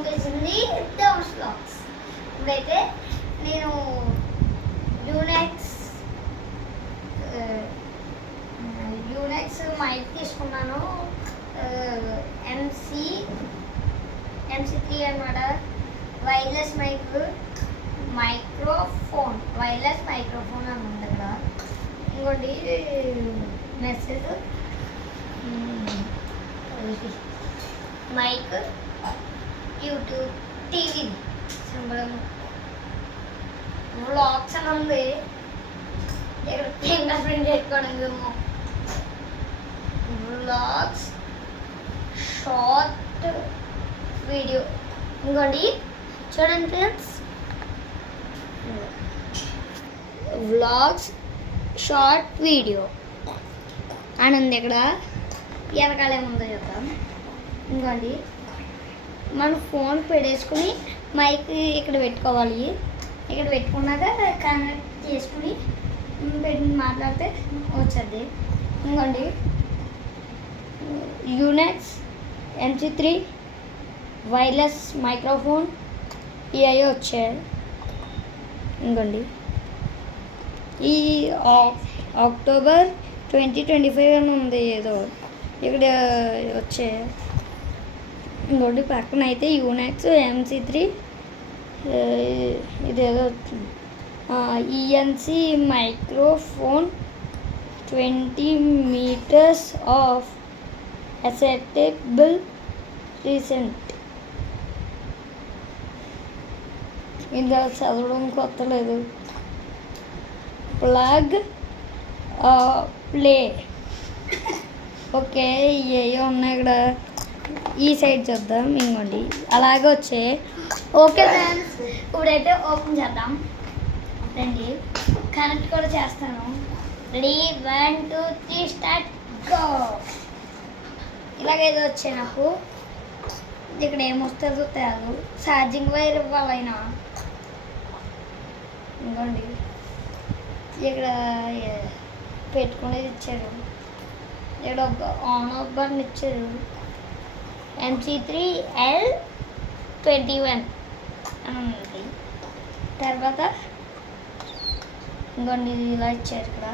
పంపించింది downs blogs. ఇప్పుడైతే నేను యూనెక్స్ మైక్ తీసుకున్నాను. MC3 అన్నమాట. వైర్లెస్ మైక్రోఫోన్ అని ఉంది ఇక్కడ. ఇంకోటి message mike YouTube TV symbol vlogs అని ఉంది. ఇక్కడ ఫింగర్ ప్రింట్ పెట్టుకోవడం వ్లాగ్స్ షార్ట్ వీడియో. ఇంకోటి చూడండి ఫ్రెండ్స్, వ్లాగ్స్ షార్ట్ వీడియో అని ఉంది ఇక్కడ. వెనకాల ఏముందో చెప్తాం. ఇంకోండి మనం ఫోన్ పెట్టేసుకుని మైక్ ఇక్కడ పెట్టుకోవాలి. ఇక్కడ పెట్టుకున్నాక కనెక్ట్ చేసుకుని పెట్టి మాట్లాడితే వచ్చేది. ఇంకోండి యూనెక్స్ MC3 వైర్లెస్ మైక్రోఫోన్ ఇవి వచ్చాయి. ఇంకోండి ఈ అక్టోబర్ 2025 అని ఉంది ఏదో ఇక్కడ వచ్చాయి. ఇంకోటి పక్కన అయితే యూనెక్స్ MC3 ఇదేదో వచ్చింది. ENC microphone 20 meters of acceptable recent. ఇందులో చదవడం కొత్తలేదు. Plug play. ఓకే, ఏవో ఉన్నాయి ఇక్కడ. ఈ సైడ్ చూద్దాం. ఇంకోండి అలాగే వచ్చాయి. ఓకే ఫ్రెండ్స్, ఇప్పుడైతే ఓపెన్ చేద్దాం. రండి, కనెక్ట్ కూడా చేస్తాను. Ready 1 2 3 start go. ఇలాగేదో వచ్చాయి నాకు. ఇక్కడ ఏమొస్తుందో తేదు. Charging wire ఇవ్వాలైనా. ఇంకోండి ఇక్కడ పెట్టుకునేది ఇచ్చారు. ఇక్కడ ఆన్ ఆఫ్ బటన్ ఇచ్చారు. MC3L21 అని ఉంది. తర్వాత ఇంకోండి ఇలా ఇచ్చారు ఇక్కడ.